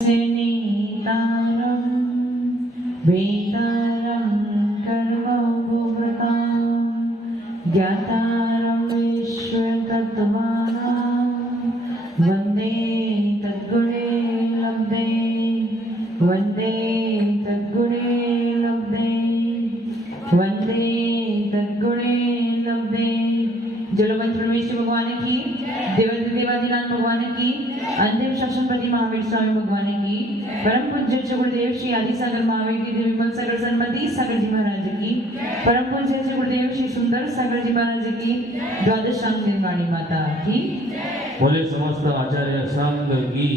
नेतारं वेतारं कर्मभुवतां ज्ञातारं विश्वतत्त्वानां वन्दे तद्गुणे लब्धे वन्दे तद्गुणे लब्धे वन्दे तद्गुणे लब्धे। जलो मंच परमेश्वर भगवान की, देवादिनाथ भगवान की, अंतिम शासनपति महावीर स्वामी भगवान की, परम पूज्य गुरुदेव श्री आदि सागर महावीर की, विमल सागर सन्मति सागर जी महाराज की, परम पूज्य गुरुदेव श्री सुंदर सागर जी महाराज की, द्वादशांग निर्वाणी माता की, बोले समस्त आचार्य संघ की।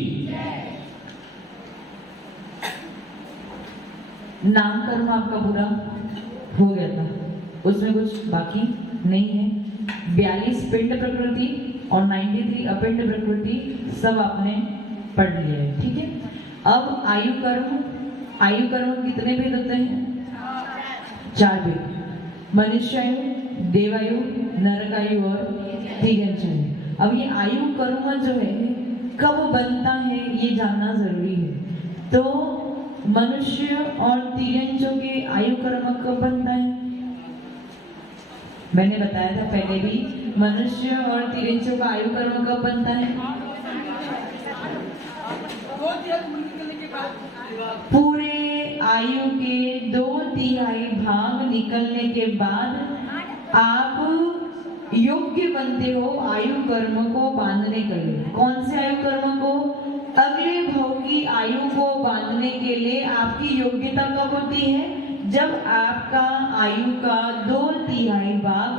नामकरण आपका पूरा हो गया था, उसमें कुछ बाकी नहीं है। 42 पिंड प्रकृति और 93 अपिंड प्रकृति सब आपने पढ़ लिया है, ठीक है। अब आयु कर्म कितने भेद होते हैं? 4 भेद, मनुष्य आयु, देवायु, नरकायु और तिर्यंचायु। अब ये आयु कर्म जो है कब बनता है ये जानना जरूरी है। तो मनुष्य और तिर्यंचों के आयु कर्म कब बनता है? मैंने बताया था पहले भी, मनुष्य और तिर्यंचों का आयु कर्म कब बनता है? पूरे आयु के 2/3 भाग निकलने के बाद आप योग्य बनते हो आयु कर्म को बांधने के लिए। कौन से आयु कर्म को? अगले भव की आयु को बांधने के लिए आपकी योग्यता कब होती है? जब आपका आयु का 2/3 भाग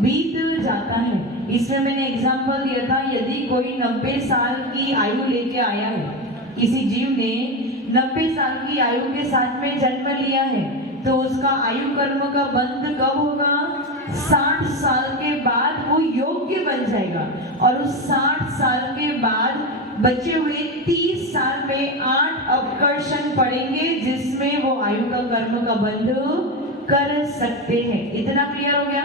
बीत जाता है। इसमें मैंने एग्जांपल दिया था, यदि कोई 90 साल की आयु लेके आया है, किसी जीव ने 90 साल की आयु के साथ में जन्म लिया है, तो उसका आयु कर्म का बंध कब होगा? 60 साल के बाद वो योग्य बन जाएगा। और उस 60 साल के बाद बचे हुए 30 साल में 8 अपकर्षण पड़ेंगे, जिसमें वो आयु का कर्म का बंध कर सकते हैं। इतना क्लियर हो गया?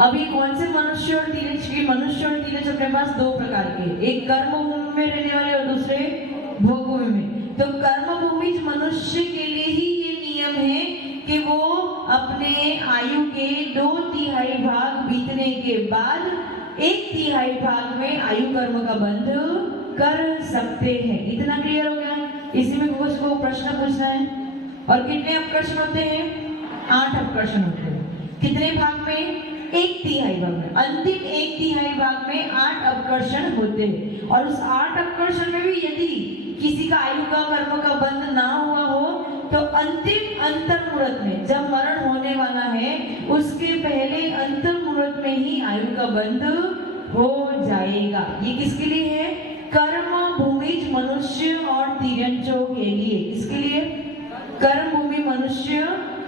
अभी कौन से मनुष्य और तिर्यंच की? मनुष्य और तिर्यंच अपने पास 2 प्रकार के, एक कर्म भूमि में रहने वाले और दूसरे भोग भूमि में। तो कर्म भूमि मनुष्य के लिए ही ये नियम है कि वो अपने आयु के 2/3 भाग बीतने के बाद 1/3 भाग में आयु कर्म का बंध कर सकते हैं। इतना क्लियर हो गया? इसी में कुछ को प्रश्न पूछना है। और कितने अपकर्षण होते हैं? 8 अपकर्षण होते हैं। कितने भाग में? 1/3 भाग में। अंतिम 1/3 भाग में 8 अपकर्षण होते हैं। और उस 8 अपकर्षण में भी यदि किसी का आयु का कर्म का बंध ना हुआ हो, तो अंतिम अंतर मुहूर्त में, जब मरण होने वाला है उसके पहले अंतर मुहूर्त में ही आयु का बंध हो जाएगा। ये किसके लिए है? कर्म भूमिज मनुष्य और तिर्यंचों के लिए। किसके लिए? कर्म भूमि मनुष्य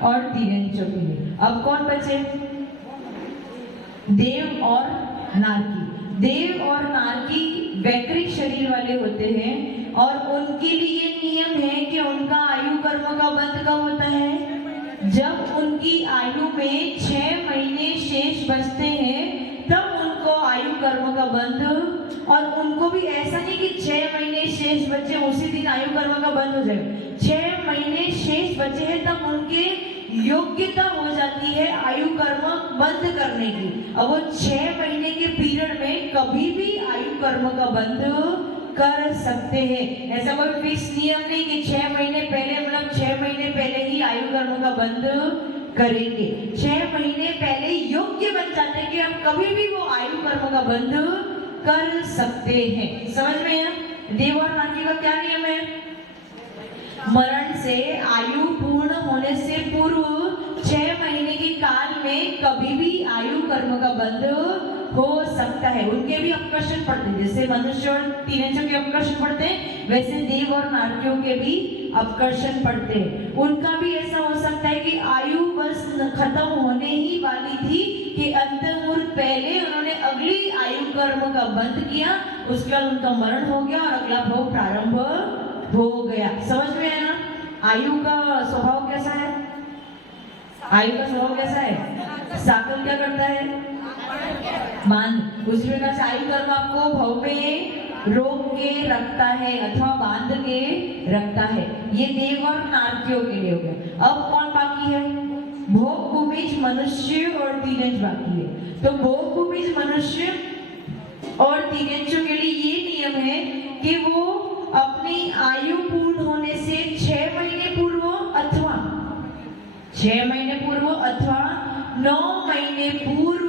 और तिर्यंचों के लिए। अब कौन बचे? देव और नारकी। देव और नारकी वैकृत शरीर वाले होते हैं और उनके लिए नियम है कि उनका आयु कर्म का बंध कब होता है? जब उनकी आयु में 6 महीने शेष बचते हैं, तब उनको आयु कर्म का बंध। और उनको भी ऐसा नहीं कि 6 महीने शेष बचे उसी दिन आयु कर्म का बंध हो जाए। 6 महीने शेष बचे हैं तब उनके योग्यता हो जाती है आयु कर्म बंद करने की। अब वो 6 महीने के पीरियड में कभी भी आयु कर्म का बंध कर सकते हैं। ऐसा कोई फिक्स नियम नहीं कि 6 महीने पहले, मतलब 6 महीने पहले ही आयु कर्म का बंध करेंगे। 6 महीने पहले योग्य बन जाते हैं कि अब कभी भी वो आयु कर्म का बंध कर सकते हैं। समझ में है? देव और नारकी का क्या नियम है? मरण से आयु पूर्ण होने से पूर्व 6 महीने के काल में कभी भी आयु कर्म का बंध हो सकता है। उनके भी अपकर्षण पड़ते हैं, जैसे मनुष्य और तिर्यंचों के अपकर्षण पड़ते हैं, वैसे देव और नारकियों के भी अपकर्षण पड़ते हैं। उनका भी ऐसा हो सकता है कि आयु बस खत्म होने ही वाली थी कि अंतिम मुहूर्त पहले उन्होंने अगली आयु कर्म का बंध किया, उसके बाद उनका मरण हो गया और अगला भोग प्रारंभ हो गया। समझ में आया ना? आयु का स्वभाव कैसा है? आयु का स्वभाव कैसा है? साकल क्या करता है? मान। उसी प्रकार से आयु कर्म आपको भव में रोक के रखता है अथवा बांध के रखता है। ये देव और नारकियों के लिए हो गया। अब कौन बाकी है? भोग भूमिज मनुष्य और तीरंज बाकी है। तो भोग भूमिज मनुष्य और तीरंजों के लिए ये नियम है कि वो अपनी आयु पूर्ण होने से 6 महीने पूर्व अथवा 6 महीने पूर्व अथवा 9 महीने पूर्व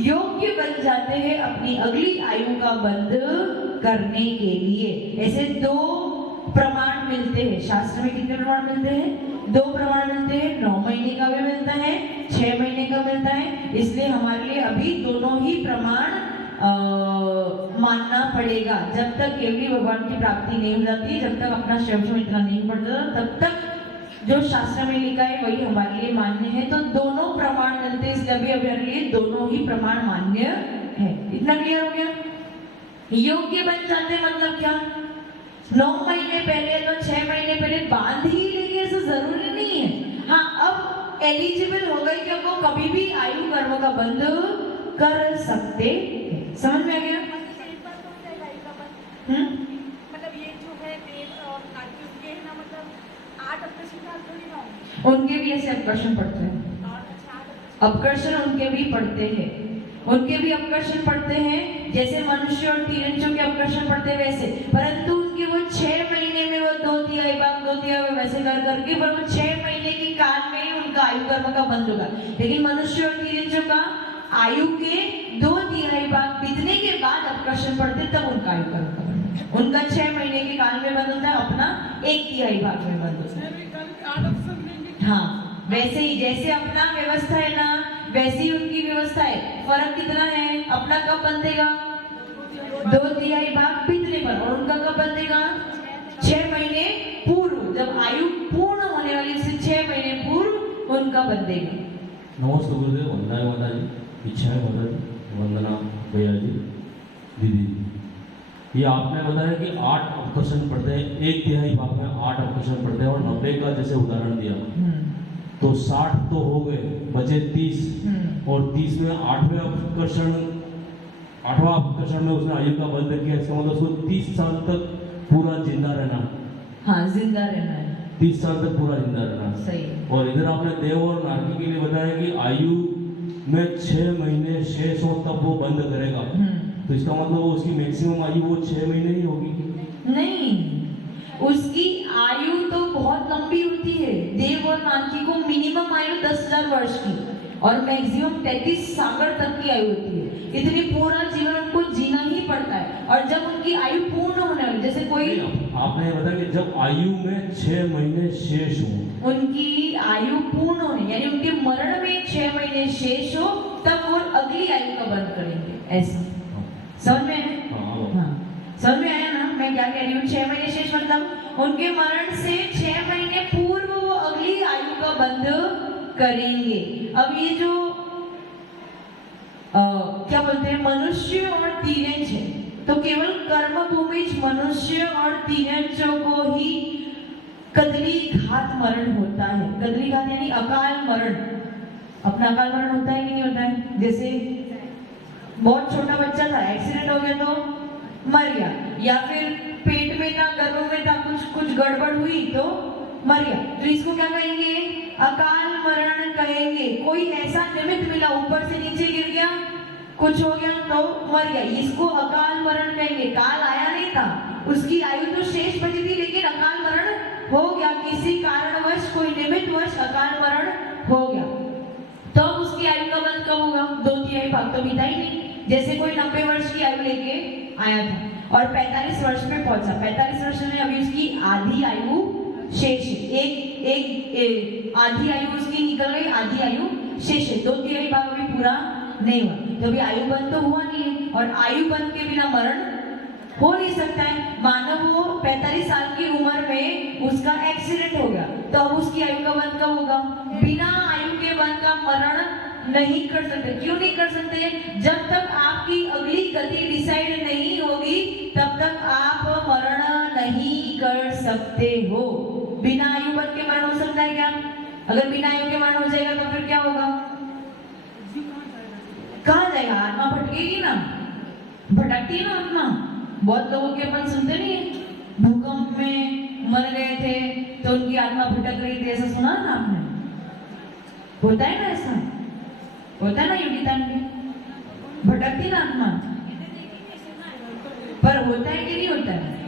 योग्य बन जाते हैं अपनी अगली आयु का बंध करने के लिए। ऐसे 2 प्रमाण मिलते हैं। शास्त्र में कितने प्रमाण मिलते हैं? 2 प्रमाण मिलते हैं। 9 महीने का भी मिलता है, 6 महीने का मिलता है। इसलिए हमारे लिए अभी दोनों ही प्रमाण मानना पड़ेगा। जब तक केवली भगवान की प्राप्ति नहीं हो जाती, जब तक अपना शिव इतना नहीं पड़ जाता, तब तक जो शास्त्र में लिखा है वही हमारे लिए मान्य है। तो दोनों प्रमाण मिलते हैं, इसलिए अभी हमारे लिए दोनों ही प्रमाण मान्य है। इतना क्लियर हो गया? योग्य बन जाते मतलब क्या? 9 महीने पहले तो 6 महीने पहले बांध ही लेंगे ऐसा जरूरी नहीं है। हाँ, अब एलिजिबल हो गए कि वो कभी भी आयु कर्म का बंध कर सकते। समझ में आ गया? मतलब ये जो है देव और नारकी उनके है ना, मतलब 8 अपकर्षण काल थोड़ी ना होंगे। उनके भी ऐसे अपकर्षण पड़ते हैं। और अच्छा, अपकर्षण उनके भी पड़ते हैं, उनके भी अपकर्षण पड़ते हैं, जैसे मनुष्य और तीरंजों के अपकर्षण पड़ते हैं वैसे। परंतु उनके वो 6 महीने में वो 2/3 भाग 2/3 वैसे कर करके, पर वो 6 महीने के काल में ही उनका आयु कर्म का बंध होगा। लेकिन मनुष्य और तीरंजों का आयु के 2/3 भाग बीतने के बाद अपकर्षण पड़ते, तब उनका आयु कर्म का बंध। उनका 6 महीने के काल में बंद होता है, अपना 1/3 भाग में बंद होता है। हाँ, वैसे ही जैसे अपना व्यवस्था है ना, वैसे ही उनकी व्यवस्था है। फर्क कितना है? अपना कब बंधेगा? 2/3 भाग बीतने पर, और उनका कब बंधेगा? 6 महीने पूर्व, जब आयु पूर्ण होने वाली उससे 6 महीने पूर्व उनका बंधेगा। नमस्ते गुरुदेव, वंदना माता जी, इच्छाएं माता जी, वंदना भैया जी, दीदी जी। ये आपने बताया कि 8 अपकर्षण पड़ते हैं, 1/3 भाग में 8 अपकर्षण पड़ते हैं, और 90 का जैसे उदाहरण दिया तो 60 तो हो गए, बचे 30, और 30 में 8वां अपकर्षण में उसने आयु का बंध किया। इसका मतलब उसको 30 साल तक पूरा जिंदा रहना। हाँ, जिंदा रहना है, 30 साल तक पूरा जिंदा रहना। सही। और इधर आपने देव और नारकी के लिए बताया कि आयु में 6 महीने शेष हो तब वो बंद करेगा। तो इसका मतलब उसकी मैक्सिमम आयु वो 6 महीने ही होगी? नहीं, उसकी आयु तो बहुत लंबी होती है। देव और नारकी को मिनिमम आयु 10,000 वर्ष की और मैक्सिमम 33 सागर तक की आयु होती है। इतनी पूरा जीवन उनको जीना ही पड़ता है। और जब उनकी आयु पूर्ण होने वाली, जैसे कोई, आपने बताया कि जब आयु में 6 महीने शेष हो, उनकी आयु पूर्ण होने यानी उनके मरण में 6 महीने शेष हो, तब वो अगली आयु का बंध करेंगे। ऐसा समझ में है? हाँ, समझ में आया ना मैं क्या कह रही हूँ? 6 महीने शेष मतलब उनके मरण से 6 महीने पूर्व वो अगली आयु का बंध करेंगे। अब ये जो क्या बोलते हैं, मनुष्य और तीरंज है, तो केवल कर्म भूमिज मनुष्य और तीरंजों को ही कदली घात मरण होता है। कदली घात यानी अकाल मरण। अपना अकाल मरण होता है कि नहीं होता है? जैसे बहुत छोटा बच्चा था, एक्सीडेंट हो गया तो मर गया, या फिर पेट में था, गर्भ में था, कुछ गड़बड़ हुई तो मर गया। तो इसको क्या कहेंगे? अकाल मरण कहेंगे। कोई ऐसा निमित्त मिला, ऊपर से नीचे गिर गया, कुछ हो गया तो मर गया, इसको अकाल मरण कहेंगे। काल आया नहीं था, उसकी आयु तो शेष बची थी, लेकिन अकाल मरण हो गया, किसी कारणवश, कोई निमित्तवश अकाल मरण हो गया, तो उसकी आयु का बंध कब होगा? 2/3 भाग तो बीता ही नहीं। जैसे कोई 90 वर्ष की आयु लेके आया था और 45 वर्ष पे पहुंचा, 45 वर्ष में अभी उसकी आधी आयु शेष है। एक आधी आयु उसकी निकल गई, आधी आयु शेष है, 2/3 भाग अभी पूरा नहीं हुआ, तो अभी आयु बंध तो हुआ नहीं है। और आयु बंध के बिना मरण हो नहीं सकता है। मानव वो 45 साल की उम्र में उसका एक्सीडेंट हो गया, तो अब उसकी आयु का बंध कब होगा? बिना आयु के बंध का मरण नहीं कर सकते। क्यों नहीं कर सकते? जब तक आपकी अगली गति डिसाइड नहीं होगी, तब तक आप मरण नहीं कर सकते हो। बिना आयु बंध के मरण हो सकता है क्या? अगर बिना आयु के मरण हो जाएगा तो फिर क्या होगा? कहाँ जाएगा? आत्मा भटकेगी ना, भटकती है ना आत्मा, बहुत लोगों के अपन सुनते नहीं है, भूकंप में मर गए थे तो उनकी आत्मा भटक रही थी, ऐसा सुना ना आपने? होता है ना ऐसा? होता है ना योगिता में? भटकती ना आत्मा, पर होता है कि नहीं होता है?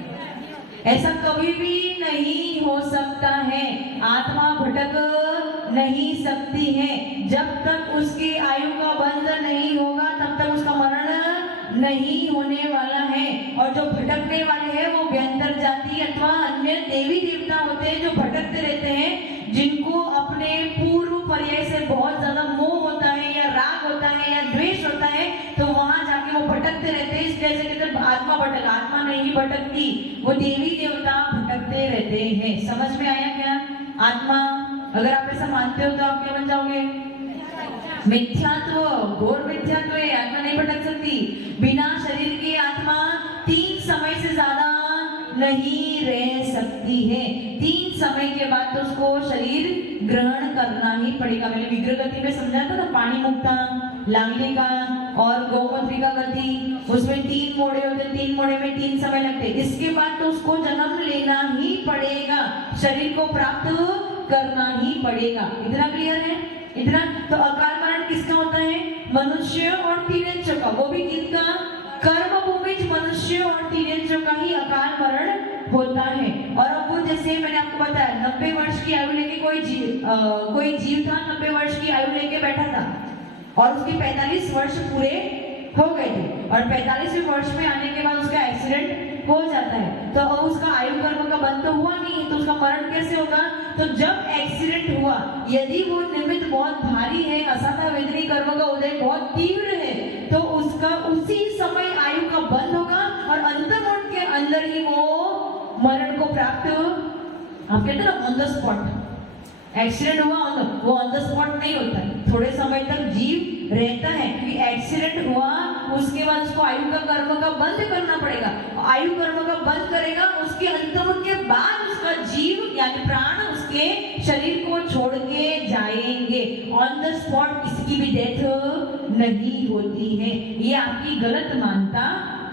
ऐसा कभी भी नहीं हो सकता है। आत्मा भटक नहीं सकती है। जब तक उसकी आयु का बंध नहीं होगा तब तक उसका मरण नहीं होने वाला है। और जो भटकने वाले हैं वो व्यंतर जाति अथवा अन्य देवी देवता होते हैं जो भटकते रहते हैं, जिनको अपने पूर्व पर्याय से बहुत ज्यादा मोह होता है या राग होता है या द्वेष होता है, तो वहां जाके वो भटकते रहते हैं। इसलिए से कहते आत्मा भटक, आत्मा नहीं भटकती, वो देवी देवता भटकते रहते हैं। समझ में आया क्या? आत्मा अगर आप ऐसा मानते हो तो आप क्या बन जाओगे? मिथ्यात्व, घोर मिथ्यात्व है। आत्मा नहीं भटक सकती। बिना शरीर के आत्मा 3 समय से ज्यादा नहीं रह सकती है। 3 समय के बाद तो उसको शरीर ग्रहण करना ही पड़ेगा। मैंने विग्रह गति में समझाया था ना, पानी मुक्ता, लांगलिका और गौमूत्री का गति, उसमें 3 मोड़े होते, 3 मोड़े में 3 समय लगते। इसके बाद तो उसको जन्म लेना ही पड़ेगा, शरीर को प्राप्त करना ही पड़ेगा। इतना क्लियर है? इतना तो अकाल मरण किसका होता है? मनुष्य और तिर्यंचों का। वो भी किसका? कर्म भूमि मनुष्य और तिर्यंचों का ही अकाल मरण होता है। और अब वो जैसे मैंने आपको बताया 90 वर्ष की आयु लेके कोई जीव था, 90 वर्ष की आयु लेके बैठा था और उसके 45 वर्ष पूरे हो गए थे और 45वें वर्ष में आने के बाद उसका एक्सीडेंट हो जाता है, तो अब उसका आयु कर्म का बंध तो हुआ नहीं, तो उसका मरण कैसे होगा? तो जब एक्सीडेंट हुआ, यदि वो निमित्त बहुत भारी है, असाधा वेदनी कर्म का उदय बहुत तीव्र है, तो उसका उसी समय आयु का बंध होगा और अंतर्मुंड के अंदर ही वो मरण को प्राप्त, आप कहते हैं ना ऑन द स्पॉट। एक्सीडेंट हुआ वो ऑन द स्पॉट नहीं होता है, थोड़े समय तक जीव रहता है, क्योंकि एक्सीडेंट हुआ उसके बाद उसको आयु का कर्म का बंद करना पड़ेगा। आयु कर्म का बंद करेगा, उसके अंतर्मुख के बाद उसका जीव यानी प्राण उसके शरीर को छोड़ के जाएंगे। ऑन द स्पॉट किसी की भी डेथ नहीं होती है, ये आपकी गलत मानता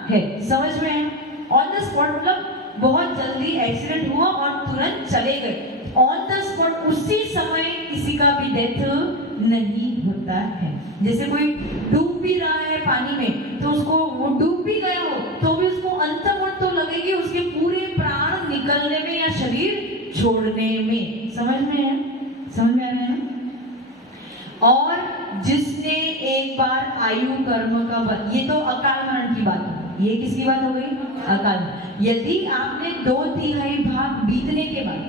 है। समझ में है? ऑन द स्पॉट मतलब बहुत जल्दी एक्सीडेंट हुआ और तुरंत चले गए। ऑन द स्पॉट उसी समय किसी का भी डेथ नहीं होता है। जैसे कोई डूब भी रहा है पानी में, तो उसको वो डूब भी गया हो तो भी उसको अंतर्मुंड तो लगेगी उसके पूरे प्राण निकलने में या शरीर छोड़ने में। समझ में है? समझ में आ रहा है ना? और जिसने एक बार आयु कर्म का बंध, ये तो अकाल मरण की बात है, ये किसकी बात हो गई? अकाल। यदि आपने 2/3 भाग बीतने के बाद,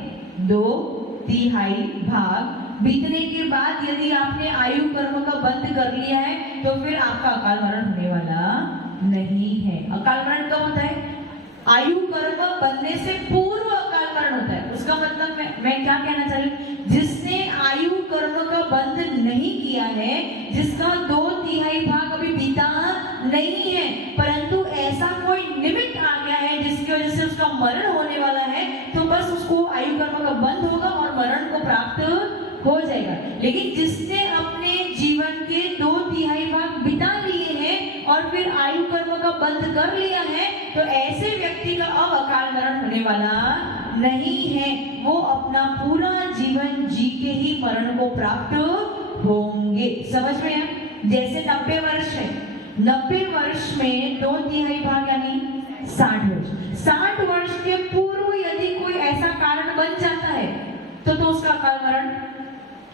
2/3 भाग बीतने के बाद यदि आपने आयु कर्म का बंद कर लिया है, तो फिर आपका अकाल मरण होने वाला नहीं है। अकाल मरण कब होता है? आयु कर्म बनने से पूर्व अकाल मरण होता है। उसका मतलब मैं क्या कहना चाह रही हूँ, जिसने आयु कर्म का बंद नहीं किया है, जिसका 2/3 भाग अभी बीता नहीं है, परंतु ऐसा कोई निमित्त आ गया है जिसकी वजह से उसका मरण होने वाला है, तो बस उसको आयु कर्म का बंद होगा और मरण को प्राप्त हो जाएगा। लेकिन जिसने अपने जीवन के 2/3 भाग बिता लिए हैं और फिर आयु कर्म का बंद कर लिया है, तो ऐसे व्यक्ति का अब अकाल मरण होने वाला नहीं है। वो अपना पूरा जीवन जी के ही मरण को प्राप्त होंगे। समझ में है? जैसे 90 वर्ष है, 90 वर्ष में 2/3 भाग यानी 60 वर्ष। 60 वर्ष के पूर्व यदि कोई ऐसा कारण बन जाता है तो उसका अकाल मरण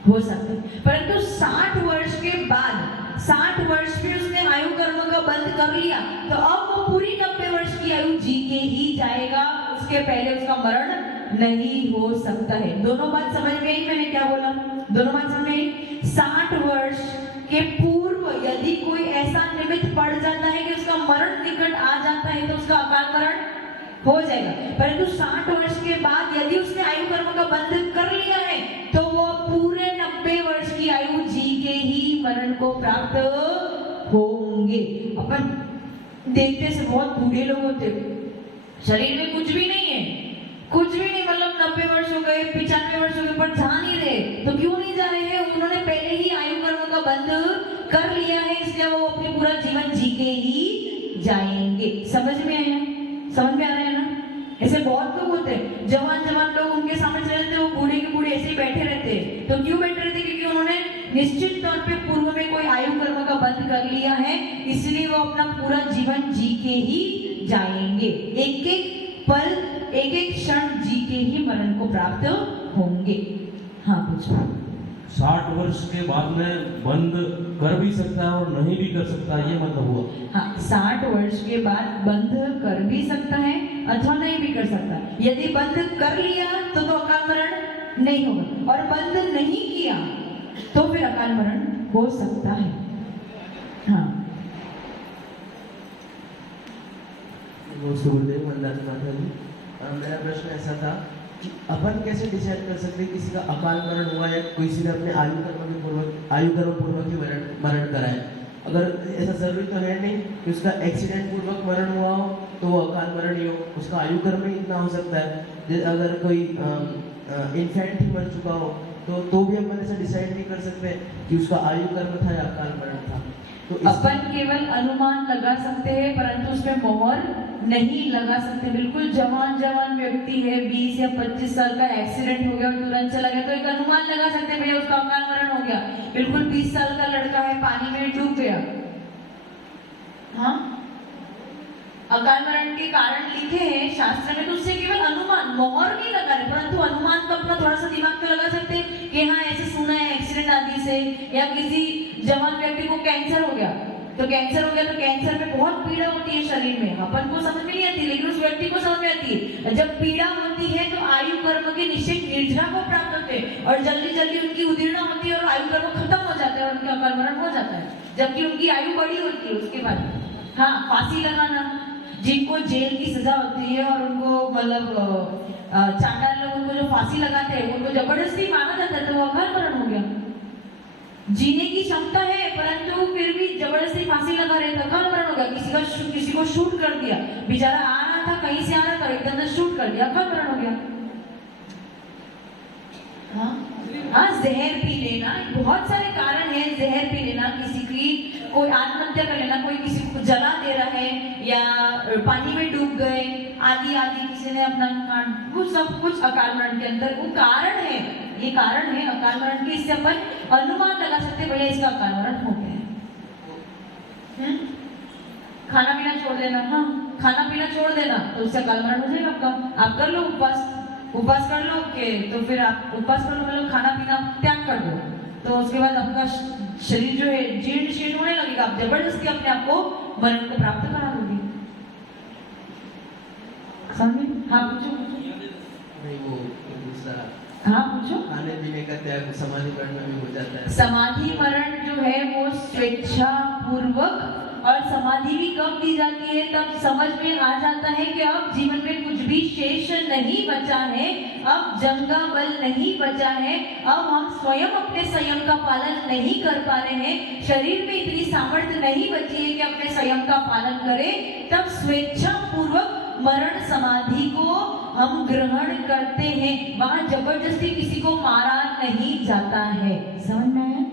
हो सकता है। परंतु 60 वर्ष के बाद, 60 वर्ष में उसने आयु कर्म का बंद कर लिया, तो अब वो पूरी 90 वर्ष की आयु जी के ही जाएगा, उसके पहले उसका मरण नहीं हो सकता है। दोनों बात समझ में आई? मैंने क्या बोला? दोनों बात समझ में आई? 60 वर्ष के पूर्व यदि कोई ऐसा निमित्त पड़ जाता है कि उसका मरण निकट आ जाता है, तो उसका अकाल मरण हो जाएगा। परंतु 60 वर्ष के बाद यदि उसने आयु कर्म का बंध कर लिया है, तो वो पूरे 90 वर्ष की आयु जी के ही मरण को प्राप्त होंगे। अपन देखते से बहुत बूढ़े लोग होते, शरीर में कुछ भी नहीं है, कुछ भी नहीं, मतलब 90 वर्ष हो गए, 95 वर्ष हो गए, पर जा नहीं रहे। तो क्यों नहीं जा रहे हैं? उन्होंने पहले ही आयु कर्म का बंध कर लिया है, इसलिए वो अपने पूरा जीवन जी के ही जाएंगे। समझ में आया? समझ में आ रहा है ना? ऐसे बहुत लोग होते हैं, जवान जवान लोग उनके सामने चले जाते हैं, वो बूढ़े के बूढ़े ऐसे ही बैठे रहते हैं। तो क्यों बैठे रहते हैं? क्योंकि उन्होंने निश्चित तौर पे पूर्व में कोई आयु कर्म का बंध कर लिया है, इसलिए वो अपना पूरा जीवन जी के ही जाएंगे। एक एक पल, एक एक क्षण जी के ही मरण को प्राप्त होंगे। हाँ पूछो। 60 वर्ष के बाद में बंद कर भी सकता है और नहीं भी कर सकता, ये मतलब हुआ। हाँ, 60 वर्ष के बाद बंद कर भी सकता है अथवा नहीं भी कर सकता। यदि बंद कर लिया तो अकाल मरण नहीं होगा, और बंद नहीं किया तो फिर अकाल मरण हो सकता है। हाँ गुरुदेव वंदना माता जी, मेरा प्रश्न ऐसा था कि अपन कैसे डिसाइड कर सकते हैं किसी का अकाल मरण हुआ या किसी ने अपने आयु कर्म पूर्वक ही मरण करा है? अगर ऐसा जरूरी तो है नहीं कि उसका एक्सीडेंट पूर्वक मरण हुआ हो तो वो अकाल मरण ही हो, उसका आयु कर्म ही इतना हो सकता है। अगर कोई इन्फेंट ही मर चुका हो तो भी अपन ऐसा डिसाइड नहीं कर सकते कि उसका आयु कर्म था या अकाल मरण था। तो अपन केवल अनुमान लगा सकते हैं, परंतु उसमें मोहर नहीं लगा सकते। बिल्कुल जवान व्यक्ति है, 20 या 25 साल का, एक्सीडेंट हो गया और तुरंत चला गया, तो एक अनुमान लगा सकते हैं भैया उसका अकाल मरण हो गया। बिल्कुल 20 साल का लड़का है, पानी में डूब गया, हाँ, अकाल मरण के कारण लिखे हैं शास्त्र में, तो उससे केवल अनुमान, मोहर नहीं लगा रहे, परंतु अनुमान तो अपना थोड़ा सा दिमाग में लगा सकते हैं कि हाँ ऐसे सुना है एक्सीडेंट आदि से। या किसी जवान व्यक्ति को कैंसर हो गया तो कैंसर में बहुत पीड़ा होती है शरीर में, अपन को समझ में नहीं आती लेकिन उस व्यक्ति को समझ में आती है। जब पीड़ा होती है तो आयु कर्म के निश्चित निर्जरा को प्राप्त होते हैं और जल्दी उनकी उदीर्णा होती है और आयु कर्म खत्म हो जाता है और उनका अकाल मरण हो जाता है, जबकि उनकी आयु बड़ी होती है उसके बाद। हाँ, फांसी लगाना, जिनको जेल की सजा होती है और उनको मतलब चांडाल लोग उनको जो फांसी लगाते हैं उनको जबरदस्ती मारा जाता है, तो वो अकाल मरण हो गया। जीने की क्षमता है परंतु फिर भी जबरदस्ती फांसी लगा रहे तो अकाल मरण हो गया। किसी को शूट कर दिया, बेचारा आ रहा था, कहीं से आ रहा था, एकदम से शूट कर दिया, अकाल मरण हो गया। हाँ, जहर पी लेना, बहुत सारे कारण हैं। जहर पी लेना, किसी की कोई आत्महत्या कर लेना, कोई किसी को जला दे रहा है या पानी में डूब गए आदि किसी ने अपना कांड, वो सब कुछ अकाल मरण के अंदर वो कारण है। ये कारण है अकाल मरण के, इससे अपन अनुमान लगा सकते भैया इसका अकाल मरण हो गया। खाना पीना छोड़ देना, हाँ, खाना पीना छोड़ देना तो उससे अकाल मरण हो जाएगा आपका। आप कर लो उपवास कर लो के, तो फिर आप उपवास कर लो, मतलब खाना पीना त्याग कर दो, तो उसके बाद आपका शरीर जो है जीर्ण शीर्ण होने लगेगा, आप जबरदस्ती अपने आप को मरण को प्राप्त करा दोगे। समझे? हाँ पूछो। नहीं, वो दूसरा, हाँ पूछो। खाने पीने का त्याग समाधि मरण में भी हो जाता है। समाधि मरण जो है वो स्वेच्छा पूर्वक, और समाधि भी कब दी जाती है? तब समझ में आ जाता है कि अब जीवन में कुछ भी शेष नहीं बचा है, अब जंगा बल नहीं बचा है, अब हम स्वयं अपने संयम का पालन नहीं कर पा रहे हैं, शरीर में इतनी सामर्थ्य नहीं बची है कि अपने संयम का पालन करें, तब स्वेच्छा पूर्वक मरण समाधि को हम ग्रहण करते हैं। वहां जबरदस्ती किसी को मारा नहीं जाता है। समझ में आया?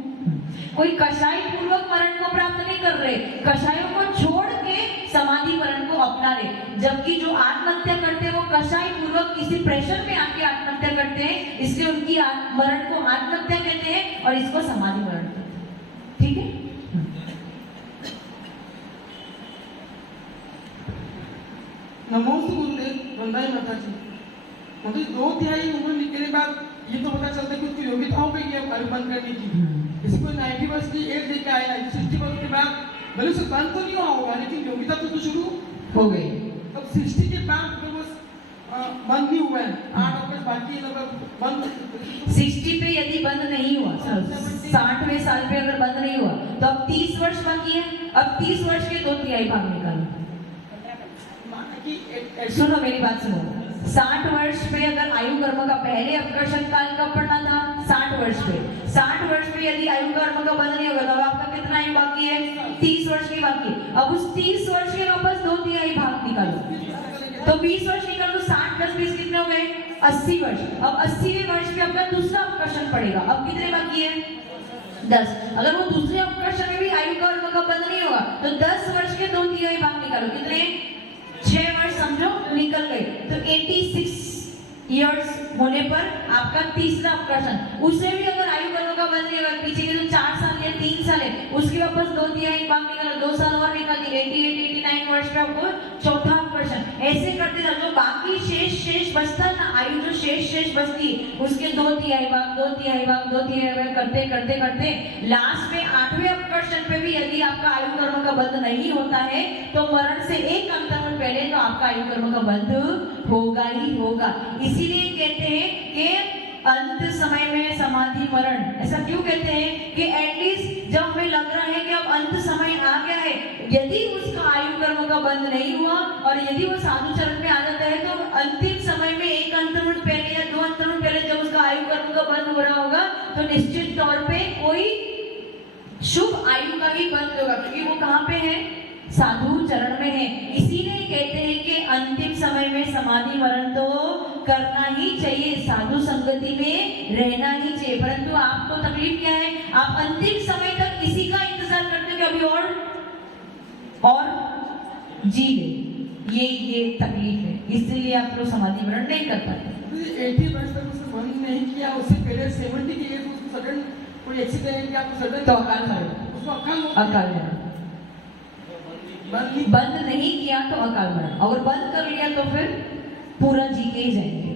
कोई कषाय पूर्वक मरण को प्राप्त नहीं कर रहे, कषायों को छोड़ के समाधि मरण को अपना रहे, जबकि जो आत्महत्या करते हैं वो कषाय पूर्वक किसी प्रेशर में आके आत्महत्या करते हैं, इसलिए उनकी मरण को आत्महत्या कहते हैं और इसको समाधि मरण कहते हैं। ठीक है? नमोस्तु गुरुदेव, वंदना माता जी। मुझे 2 तिहाई उम्र निकलने के बाद ये तो पता चलता है कि उसकी योग्यता हो गई है आयु बंद करने की। किसी को 90 वर्ष की एज लेके आया, 60 वर्ष के बाद भले उसे बंद तो नहीं हुआ होगा लेकिन योग्यता तो शुरू हो गई। अब 60 के बाद तो बस बंद नहीं हुआ है, 8 अगस्त बाकी है, बंद 60 पे यदि बंद नहीं हुआ, 60वें साल पे अगर बंद नहीं हुआ तो अब 30 वर्ष बाकी है। अब 30 वर्ष के 2 तिहाई भाग निकालो। सुनो मेरी बात सुनो, 60 वर्ष पे अगर आयु कर्म का पहले अपकर्षण काल कब पड़ना था? 60 वर्ष पे। 60 वर्ष पे यदि आयु कर्म का बंद नहीं होगा तो अब आपका कितना आयु बाकी है? 30 वर्ष की बाकी। अब उस 30 वर्ष के वापस 2 तिहाई भाग निकालो, तो 20 वर्ष निकालो, 60 + 20 कितने हो गए? 80 वर्ष। अब 80वें वर्ष पे आपका दूसरा अपकर्षण पड़ेगा। अब कितने बाकी है? 10। अगर वो दूसरे अपकर्षण में भी आयु कर्म का बंद नहीं होगा तो 10 वर्ष के 2 तिहाई भाग निकालो, कितने? 6। 6 वर्ष समझो निकल गए, तो 86 इयर्स होने पर आपका तीसरा अपकर्षण, उससे भी अगर आयु कर्म का बंध नहीं होगा, पीछे के जो 4 साल या 3 साल है उसके वापस 2/3 भाग निकाला, 2 साल और निकाल दिए, 88 89 वर्ष पे आपको चौथा अपकर्षण। ऐसे करते जाओ, जो बाकी शेष बचता ना, आयु जो शेष बचती उसके 2/3 भाग करते करते करते लास्ट में 8वें अपकर्षण पे भी यदि आपका आयु कर्म का बंध नहीं होता है तो मरण से एक अंतराल पहले तो आपका आयु कर्म का बंध होगा ही होगा। इसीलिए कहते हैं कि अंत समय में समाधि मरण। ऐसा क्यों कहते हैं कि एटलीस्ट जब हमें लग रहा है कि अब अंत समय आ गया है, यदि उसका आयु कर्म का बंध नहीं हुआ और यदि वो साधु चरण में आ जाता है तो अंतिम समय में एक अंतर्मुट पहले या 2 अंतर्मुट पहले जब उसका आयु कर्म का बंध हो रहा होगा तो निश्चित तौर पे कोई शुभ आयु का ही बंध होगा, क्योंकि वो कहाँ पे है, साधु चरण में है। इसीलिए कहते हैं कि अंतिम समय में समाधि मरण तो करना ही चाहिए, साधु संगति में रहना ही चाहिए। परंतु आपको तकलीफ क्या है, आप अंतिम समय तक इसी का इंतजार करते हो कि अभी और जी ले, ये तकलीफ है, इसलिए आप लोग समाधि मरण नहीं कर पाते। 80 वर्ष तक उसने बंद नहीं किया, उससे पहले 70 की एज उसको सडन कोई एक्सीडेंट या सडन तो अकाल मरण, उसको अकाल मरण बंद नहीं किया तो अकाल मरण, और बंद कर लिया तो फिर पूरा जी के ही जाएंगे।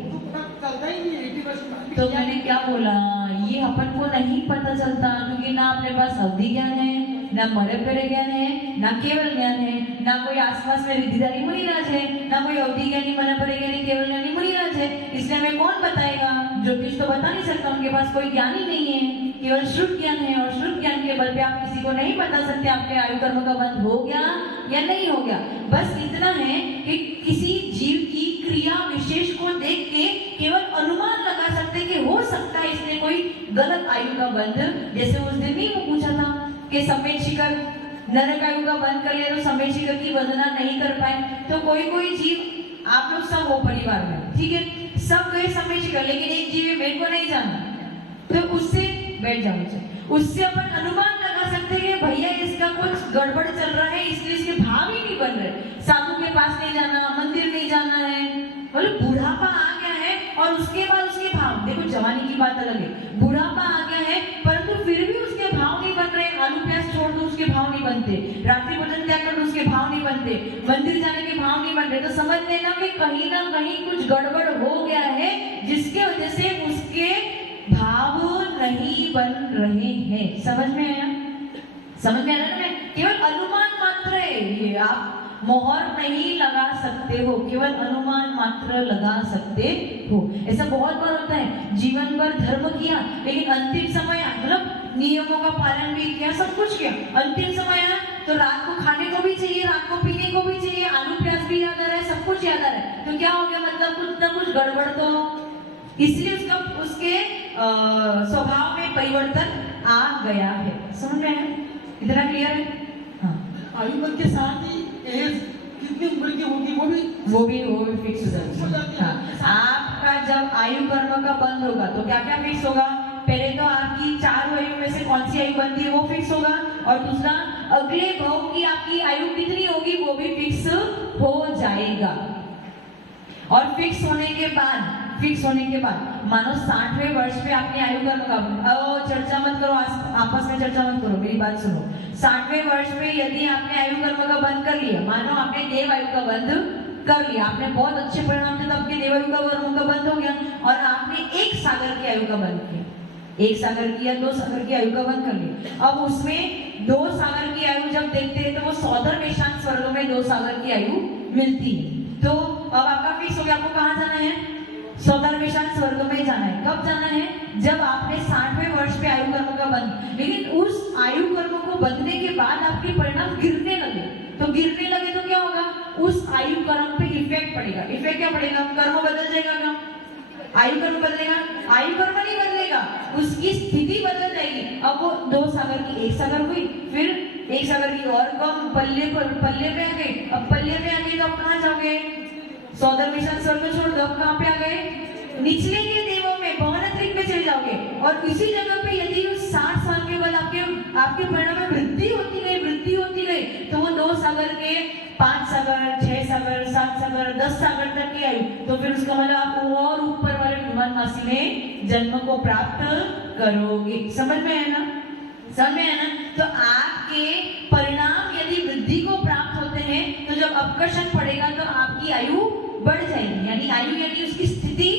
चलता ही नहीं 80 वर्ष में। तो मैंने क्या बोला, ये अपन को नहीं पता चलता, क्योंकि ना अपने पास अवधि ज्ञान है, ना मरे परे ज्ञान है, ना केवल ज्ञान है, ना कोई आसपास में रिद्धिधारी मुनिराज है, ना कोई अवधि ज्ञानी मरे परे ज्ञानी केवल ज्ञानी मुनिराज है। इसलिए हमें कौन बताएगा, ज्योतिष तो बता नहीं सकता, उनके पास कोई ज्ञान ही नहीं है, केवल श्रुत ज्ञान है, और श्रुत ज्ञान के बल पे आप किसी को नहीं बता सकते आपके आयु कर्म का बंध हो गया या नहीं हो गया। बस इतना है कि किसी जीव की क्रिया विशेष को देख के केवल अनुमान लगा सकते कि हो सकता है इसने कोई गलत आयु का बंध, जैसे उस दिन भी वो पूछा था कि सफेद शिखर नरक आयु का बंध कर लिया तो सफेद शिखर की वंदना नहीं कर पाए, तो कोई जीव, आप लोग सब हो परिवार में, ठीक है, सब गए सफेद शिखर, लेकिन एक जीव मेरे को नहीं जाना, तो उससे बैठ जाना चाहिए। उससे अपन अनुमान लगा सकते हैं कि भैया इसका कुछ गड़बड़ चल रहा है, इसलिए इसके भाव ही नहीं बन रहे, साधु के पास नहीं जाना, मंदिर नहीं जाना है, मतलब बुढ़ापा आ गया है और उसके बाद उसके भाव, देखो जवानी की बात अलग है, बुढ़ापा आ गया है परंतु फिर भी उसके भाव नहीं बन रहे, आलू प्याज छोड़ दो उसके भाव नहीं बनते, रात्रि भोजन त्याग कर दो उसके भाव नहीं बनते, मंदिर जाने के भाव नहीं बन रहे, तो समझ लेना कि कहीं ना कहीं कुछ गड़बड़ हो गया है, जिसके वजह से उसके भाव नहीं बन रहे हैं। समझ में आया, समझ में आ रहा है? केवल अनुमान मात्र है ये, आप मोहर नहीं लगा सकते हो, केवल अनुमान मात्र लगा सकते हो। ऐसा बहुत बार होता है, जीवन भर धर्म किया लेकिन अंतिम समय मतलब नियमों का पालन भी किया, सब कुछ किया, अंतिम समय आया तो रात को खाने को भी चाहिए, रात को पीने को भी चाहिए, आलू प्याज भी याद आ रहा है, सब कुछ याद आ रहा है, तो क्या हो गया, मतलब कुछ ना कुछ गड़बड़ तो, इसलिए उसके स्वभाव में परिवर्तन आ गया है। समझ में आया, इतना क्लियर है? हाँ, आयु बंध के साथ ही एज कितनी उम्र की होगी वो भी फिक्स हो जाती है। हाँ, आपका जब आयु कर्म का बंद होगा तो क्या क्या फिक्स होगा, पहले तो आपकी 4 आयु में से कौन सी आयु बनती है वो फिक्स होगा, और दूसरा अगले भाव की आपकी आयु कितनी होगी वो भी फिक्स हो जाएगा। और फिक्स होने के बाद मानो 60वें वर्ष पे आपने आयु कर्म का, चर्चा मत करो, आपस में चर्चा मत करो, मेरी बात सुनो, 60वें वर्ष में यदि आपने आयु कर्म का बंद कर लिया, मानो आपने देव आयु का बंद कर लिया, आपने बहुत अच्छे परिणाम थे, तब के देव आयु का बंद हो गया, और आपने 1 सागर की आयु का बंद किया, 1 सागर की या 2 सागर की आयु का बंद कर लिया। अब उसमें 2 सागर की आयु जब देखते हैं तो वो सौधर वेशांत स्वर्ग में 2 सागर की आयु मिलती है। तो अब आपका फिक्स हो गया, आपको कहाँ जाना है, सौधर वेशांत स्वर्ग में जाना है। कब जाना है, जब आपने 60वें वर्ष पे आयु कर्म का बंद, लेकिन उस आयु कर्म को बंधने के बाद आपके परिणाम गिरने लगे, तो क्या होगा, उस आयु कर्म पे इफेक्ट पड़ेगा। इफेक्ट क्या पड़ेगा, कर्म बदल जाएगा क्या, आयु कर्म बदलेगा, आयु कर्म नहीं बदलेगा, उसकी स्थिति बदल जाएगी। अब वो 2 सागर की 1 सागर हुई, फिर 1 सागर की और कम, पल्ले पे आ गए, अब पल्ले पे आ गए तो अब कहाँ जाओगे, सौदर मिशन स्वर्ग छोड़ दो, अब कहाँ पे आ गए, निचले के देवों में पवनत्रिक में चले जाओगे, और इसी जगह पे यदि 60 साल के बाद आपके परिणाम में वृद्धि होती गई, तो वो 2 सागर के 5 सागर, 6 सागर, 7 10 सागर तक की आयु, तो फिर उसका मतलब आप और ऊपर वाले विमान मासी में जन्म को प्राप्त करोगे। समझ में है ना? समझ में है ना? तो आपके परिणाम यदि वृद्धि को प्राप्त होते हैं तो जब अपकर्षण पड़ेगा तो आपकी आयु बढ़ जाएगी, यानी आयु यानी उसकी स्थिति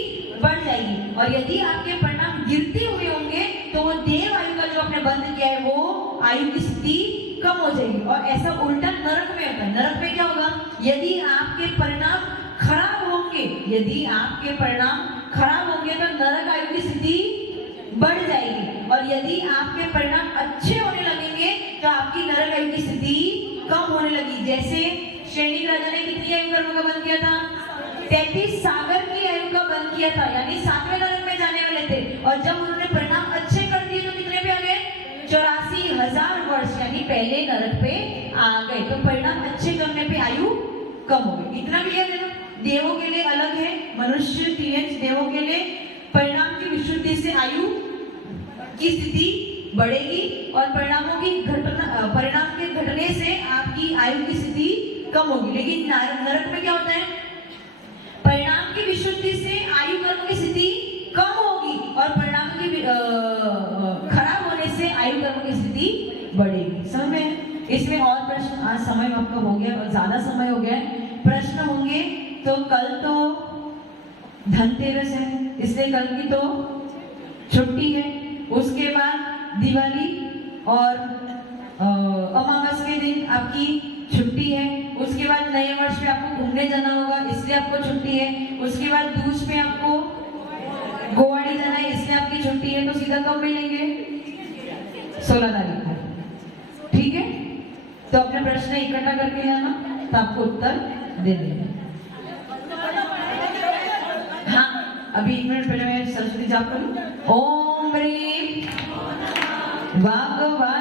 बढ़ जाएगी। और यदि आपके परिणाम गिरते हुए होंगे तो वो देव आयु का जो आपने बंद किया है वो आयु की स्थिति कम हो जाएगी। और ऐसा उल्टा नरक में होता है। नरक में क्या होगा? यदि आपके परिणाम खराब होंगे, यदि आपके परिणाम खराब होंगे तो नरक आयु की स्थिति बढ़ जाएगी। और यदि आपके परिणाम अच्छे होने लगेंगे तो आपकी नरक आयु की स्थिति कम होने लगी। जैसे श्रेणी राजा ने कितनी आयु कर्म का बंद किया था? 33 सागर की आयु का बंद किया था, यानी 7वें नरक में जाने वाले थे। और जब उन्होंने परिणाम अच्छे कर दिए तो कितने पे आ गए? 84,000 वर्ष, यानी पहले नरक पे आ गए। तो परिणाम अच्छे करने पे आयु कम हो गई। इतना क्लियर है ना? देवों के लिए अलग है, मनुष्य देवों के लिए परिणाम की विशुद्धि से आयु की स्थिति बढ़ेगी और परिणाम के घटने से आपकी आयु की स्थिति कम होगी। लेकिन नरक में क्या होता है? परिणाम की विशुद्धि से आयु कर्म की स्थिति कम होगी और परिणाम की खराब होने से आयु कर्म की स्थिति बढ़ेगी। समझ में? इसमें और प्रश्न? आज समय आपका हो गया और ज्यादा समय हो गया है, प्रश्न होंगे तो कल तो धनतेरस है, इसलिए कल की तो छुट्टी है। उसके बाद दिवाली और अमावस के दिन आपकी छुट्टी है। उसके बाद नए वर्ष में आपको घूमने जाना होगा, इसलिए आपको छुट्टी है। उसके बाद दूज में आपको गोवाड़ी जाना है, इसलिए आपकी छुट्टी है। तो सीधा कब मिलेंगे? 16 तारीख को। ठीक है? तो अपने प्रश्न इकट्ठा करके लाना, तो आपको उत्तर दे देंगे। हाँ, अभी 1 मिनट पहले मैं सरस्वती जाप करूं। ओम ह्रीं वाग्वाणी